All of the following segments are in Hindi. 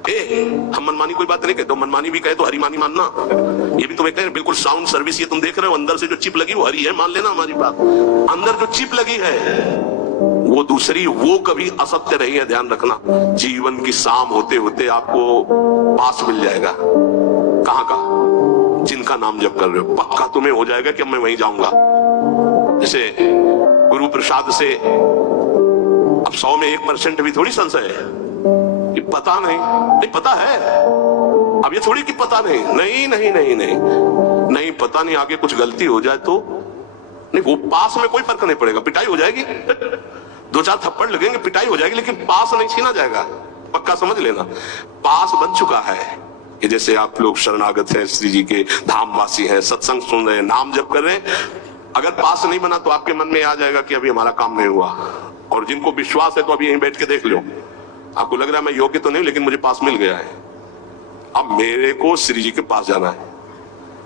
हम मनमानी कोई बात नहीं कहते, मनमानी भी कहे तो हरिमानी मानना, ये भी तुम्हें कह रहे बिल्कुल साउंड सर्विस। ये तुम देख रहे हो अंदर से जो चिप लगी वो हरी है, मान लेना हमारी बात। अंदर जो चिप लगी है वो दूसरी, वो कभी असत्य नहीं है, ध्यान रखना। जीवन की शाम होते होते आपको पास मिल जाएगा। कहां का? जिनका नाम जप कर रहे हो, पक्का तुम्हें हो जाएगा कि अब मैं वहीं जाऊंगा। जैसे गुरु प्रसाद से अब 100 में 1% भी थोड़ी संशय है कि पता नहीं, नहीं पता है। अब ये थोड़ी कि पता नहीं, नहीं नहीं नहीं नहीं नहीं पता नहीं, आगे कुछ गलती हो जाए तो नहीं, वो पास में कोई फर्क नहीं पड़ेगा, पिटाई हो जाएगी, 2-4 थप्पड़ लगेंगे, पिटाई हो जाएगी, लेकिन पास नहीं छीना जाएगा, पक्का समझ लेना। पास बन चुका है कि जैसे आप लोग शरणागत हैं, श्री जी के धामवासी हैं, सत्संग सुन रहे हैं, नाम जप कर रहे हैं, अगर पास नहीं बना तो आपके मन में आ जाएगा कि अभी हमारा काम नहीं हुआ। और जिनको विश्वास है तो अभी यहीं बैठ के देख लो, आपको लग रहा है मैं योग्य तो नहीं, लेकिन मुझे पास मिल गया है, अब मेरे को श्री जी के पास जाना है।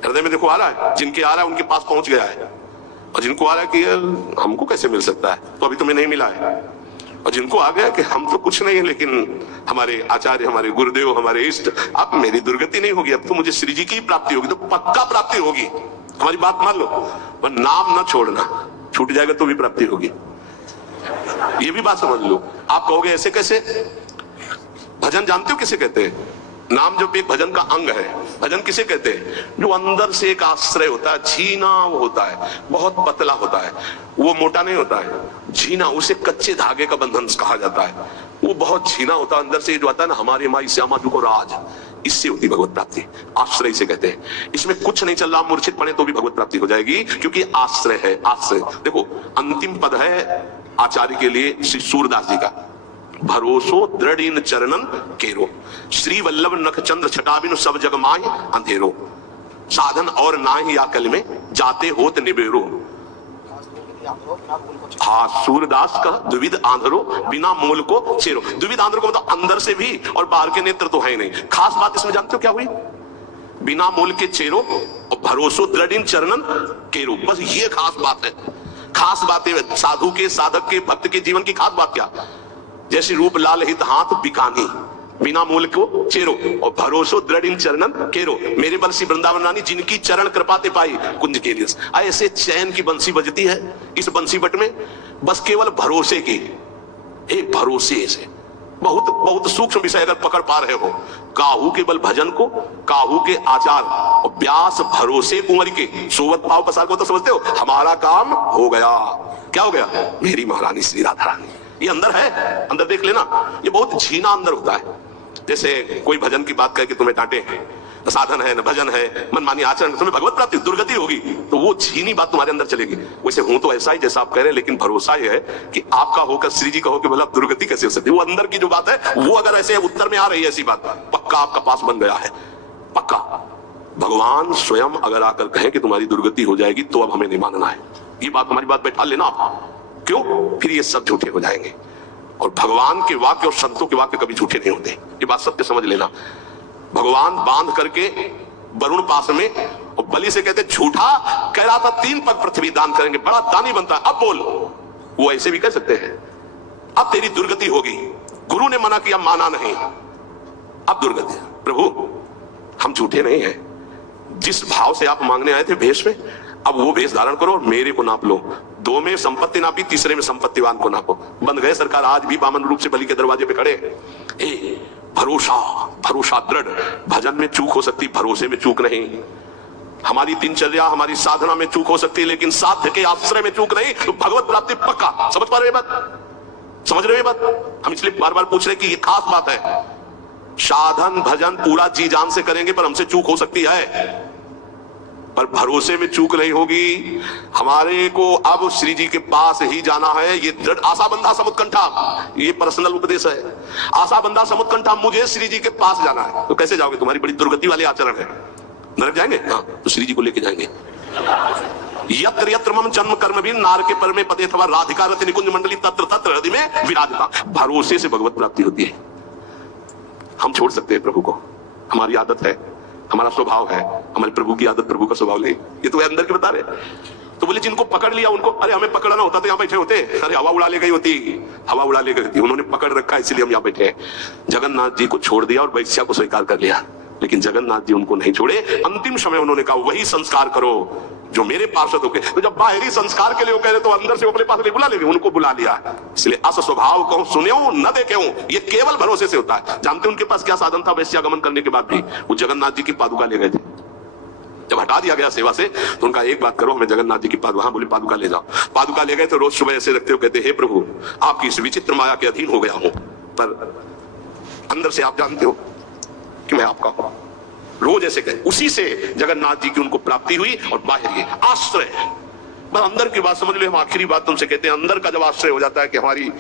हृदय में देखो आ रहा है, जिनके आ रहा है उनके पास पहुंच गया है, और जिनको आ रहा है कि हमको कैसे मिल सकता है, तो अभी तुम्हें नहीं मिला है। और जिनको आ गया कि हम तो कुछ नहीं है, लेकिन हमारे आचार्य, हमारे गुरुदेव, हमारे इष्ट, अब मेरी दुर्गति नहीं होगी, अब तो मुझे श्री जी की प्राप्ति होगी, तो पक्का प्राप्ति होगी, हमारी बात मान लो। पर नाम ना छोड़ना, छूट जाएगा तो भी प्राप्ति होगी, ये भी बात समझ लो। आप कहोगे ऐसे कैसे? भजन जानते हो किसे कहते हैं? नाम जब एक भजन का अंग है। भजन किसे कहते हैं? जो अंदर से एक आश्रय होता है, झीना वो होता है, बहुत पतला होता है, वो मोटा नहीं होता है, झीना, उसे कच्चे धागे का बंधन कहा जाता है, वो बहुत झीना होता है अंदर से, जो आता है ना, हमारे माई श्यामा जी को राज, इससे होती भगवत प्राप्ति, आश्रय से कहते हैं। इसमें कुछ नहीं चल रहा, मूर्छित पड़े तो भी भगवत प्राप्ति हो जाएगी, क्योंकि आश्रय है। आश्रय देखो, अंतिम पद है आचार्य के लिए श्री सूरदास जी का, भरोसो दृढ़ इन चरणन केरो, श्री वल्लभ नख चंद्र छटा बिनु सब जग माहि अंधेरो, साधन और नाहि या कल में जाते होत निबेरो। हाँ, सूरदास का द्विविध आंधरो बिना मूल को चेरो। द्विविध आंधरो को मतलब अंदर से भी और बाहर के नेत्र तो है ही नहीं। खास बात इसमें जानते हो क्या हुई? बिना मूल के चेरो और भरोसो दृढ़ इन चरणन केरो, बस ये खास बात है। खास बातें साधु के, साधक के, भक्त के जीवन की खास बात क्या? जैसे रूप लाल हित हाथ बिकानी, बिना मूल को चेरो और भरोसो दृढ़ इन चरणन केरो, मेरे बंसी वृंदावन रानी जिनकी चरण कृपाते पाई कुंज के लिए। ऐसे चैन की बंसी बजती है इस बंसी बट में, बस केवल भरोसे की, एक भरोसे से। बहुत बहुत सूक्ष्म विषय अगर पकड़ पा रहे हो, काहू के बल भजन को, काहू के आचार और व्यास भरोसे कुंवर के सोवत पाव पसार को, तो समझते हो हमारा काम हो गया। क्या हो गया? मेरी महारानी श्री राधा रानी, ये अंदर है, अंदर देख लेना, ये बहुत झीना अंदर होता है। जैसे कोई भजन की बात कहे कि तुम्हें डांटे, न साधन है न भजन है, मनमानी आचरण, तुम्हें भगवत प्राप्ति दुर्गति होगी, तो वो झीनी बात तुम्हारे अंदर चलेगी। वैसे हूं तो ऐसा ही जैसा आप कह रहे हैं, लेकिन भरोसा ये है कि आपका होकर श्री जी का होकर भला दुर्गति कैसे हो सकती है? वो अंदर की जो बात है, वो अगर ऐसे उत्तर में आ रही है ऐसी बात, पक्का आपका पास बन गया है, पक्का। भगवान स्वयं अगर आकर कहें कि तुम्हारी दुर्गति हो जाएगी, तो अब हमें नहीं मानना है। ये बात हमारी बात बैठा लेना आप, क्यों? फिर ये सब झूठे हो जाएंगे। और भगवान के वाक्य और संतों के वाक्य कभी झूठे नहीं होते, ये बात सत्य समझ लेना। भगवान बांध करके वरुण पास में और बलि से कहते झूठा कह रहा था 3 पग पृथ्वी दान करेंगे, बड़ा दानी बनता है, अब बोल। वो ऐसे भी कह सकते हैं, अब तेरी दुर्गति होगी, गुरु ने मना किया, माना नहीं, अब दुर्गति। प्रभु हम झूठे नहीं हैं, जिस भाव से आप मांगने आए थे भेष में, अब वो भेष धारण करो और मेरे को नाप लो। 2 में संपत्ति नापी, तीसरे में संपत्तिवान को नापो। बंद गए सरकार, आज भी बामन रूप से बलि के दरवाजे पे खड़े। ए भरोसा, भरोसा दृढ़। भजन में चूक हो सकती, भरोसे में चूक नहीं। हमारी दिनचर्या, हमारी साधना में चूक हो सकती है, लेकिन साध्य के आश्रय में चूक नहीं। तो भगवत प्राप्ति पक्का। समझ पा रहे हैं बात? समझ रहे हैं बात? हम इसलिए बार बार पूछ रहे कि ये खास बात है। साधन भजन पूरा जी जान से करेंगे, पर हमसे चूक हो सकती है, पर भरोसे में चूक नहीं होगी। हमारे को अब श्री जी के पास ही जाना है। ये दृढ़ आशा बंधा समुत्कंठा, ये पर्सनल उपदेश है। आशा बंधा समुत्कंठा, मुझे श्री जी के पास जाना है। तो कैसे जाओगे? तुम्हारी बड़ी दुर्गति वाले आचरण है। नरक जाएंगे? हाँ, तो श्री जी को लेके जाएंगे। यत्र यत्र मम जन्म कर्म भी नार के पर में पते अथवा राधिका रति निकुंज मंडली तत्र तत्र हृदय में विराजता। भरोसे से भगवत प्राप्ति होती है। हम छोड़ सकते हैं प्रभु को, हमारी आदत है, हमारा स्वभाव है। हमारे प्रभु की आदत प्रभु का स्वभाव नहीं। ये तो वे अंदर के बता रहे। तो बोले जिनको पकड़ लिया उनको, अरे हमें पकड़ना होता तो यहाँ बैठे होते, अरे हवा उड़ा ले गई होती, हवा उड़ा ले गई होती, उन्होंने पकड़ रखा इसलिए हम यहाँ बैठे हैं। जगन्नाथ जी को छोड़ दिया और वैश्या को स्वीकार कर लिया, लेकिन जगन्नाथ जी उनको नहीं छोड़े। अंतिम समय उन्होंने कहा वही संस्कार करो जो मेरे पार्षद हो गए। तो जब बाहरी संस्कार के लिए वो कह रहे तो अंदर से अपने पास नहीं बुला लेंगे, उनको बुला लिया। इसलिए अस स्वभाव को सुन्यो न देखे, ये केवल भरोसे से होता है। जानते उनके पास क्या साधन था वैश्यागमन करने के बाद भी? वो जगन्नाथ जी की पादुका ले गए थे। जब हटा दिया गया सेवा से तो उनका एक बात करो, हमें जगन्नाथ जी की पादुका, बोले पादुका ले जाओ। पादुका ले गए तो रोज सुबह ऐसे रखते हो, कहते हे प्रभु आपकी इस विचित्र माया के अधीन हो गया हूं, पर अंदर से आप जानते हो कि मैं आपका हूं। रोज ऐसे कहे, उसी से जगन्नाथ जी की उनको प्राप्ति हुई। और बाहर ये आश्रय, बस अंदर की बात समझ लो। हम आखिरी बात तुमसे कहते हैं, अंदर का जब आश्रय हो जाता है कि हमारी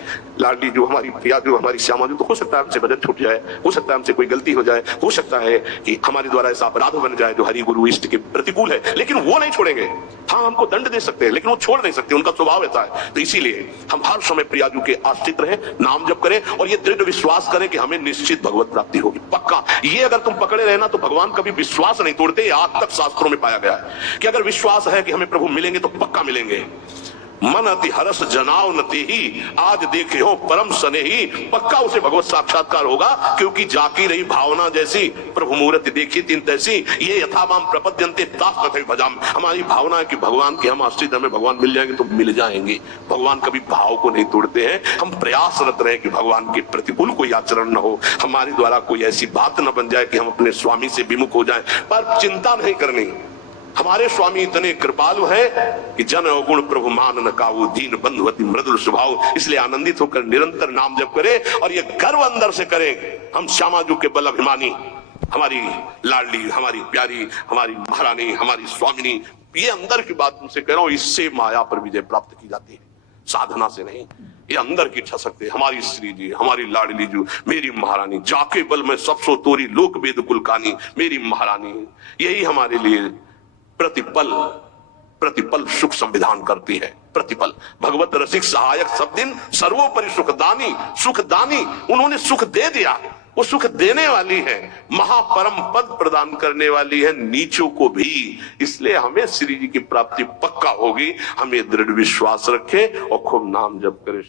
लाडली जो, हमारी प्रिया जो, हमारी श्यामा जो, तो हो सकता है हमसे भजन छूट जाए, हो सकता है हमसे कोई गलती हो जाए, हो सकता है कि हमारे द्वारा ऐसा अपराध बन जाए जो हरि गुरु इष्ट के प्रतिकूल है, लेकिन वो नहीं छोड़ेंगे। हाँ हमको दंड दे सकते हैं लेकिन वो छोड़ नहीं सकते, उनका स्वभाव ऐसा है। तो इसीलिए हम हर समय प्रियाजू के आश्रित रहे, नाम जप करें और ये दृढ़ विश्वास करें कि हमें निश्चित भगवत प्राप्ति होगी, पक्का। ये अगर तुम पकड़े रहे ना तो भगवान कभी विश्वास नहीं तोड़ते। आज तक शास्त्रों में पाया गया है कि अगर विश्वास है कि हमें प्रभु मिलेंगे तो पक्का मिलेंगे। मन अति हरस जनाव न तेहि, आज देखे हो परम स्नेही, पक्का उसे भगवत साक्षात्कार होगा, क्योंकि जाकी रही भावना जैसी, प्रभु मूर्ति देखी तीन तैसी, ये यथावाम प्रपद्यन्ते तास तथैव भजाम। हमारी भावना है कि भगवान के हम आश्रित, हमें भगवान मिल जाएंगे तो मिल जाएंगे। भगवान कभी भाव को नहीं तोड़ते हैं। हम प्रयासरत रहे कि भगवान के प्रतिकूल कोई आचरण न हो, हमारे द्वारा कोई ऐसी बात न बन जाए कि हम अपने स्वामी से विमुख हो जाए। पर चिंता नहीं करनी, हमारे स्वामी इतने कृपालु है कि जन अवगुण प्रभु मान न काऊ, दीन बंधु अति मृदुल स्वभाव। इसलिए आनंदित होकर निरंतर नाम जप करें और ये गर्व अंदर से करें, हम श्यामाजू के बल अभिमानी, हमारी लाडली, हमारी प्यारी, हमारी महारानी, हमारी स्वामिनी। ये अंदर की बात तुमसे कह रहा हूं, इससे माया पर विजय प्राप्त की जाती है, साधना से नहीं। ये अंदर की ठसकते, हमारी श्री जी, हमारी लाडली जू, मेरी महारानी, जाके बल में सबसो तोरी लोक वेद कुलकानी, मेरी महारानी। यही हमारे लिए प्रतिपल प्रतिपल सुख संविधान करती है। प्रतिपल भगवत रसिक सहायक सब दिन सर्वोपरि सुखदानी, सुखदानी उन्होंने सुख दे दिया, वो सुख देने वाली है, महापरम पद प्रदान करने वाली है नीचों को भी। इसलिए हमें श्री जी की प्राप्ति पक्का होगी। हमें दृढ़ विश्वास रखें और खूब नाम जप करें।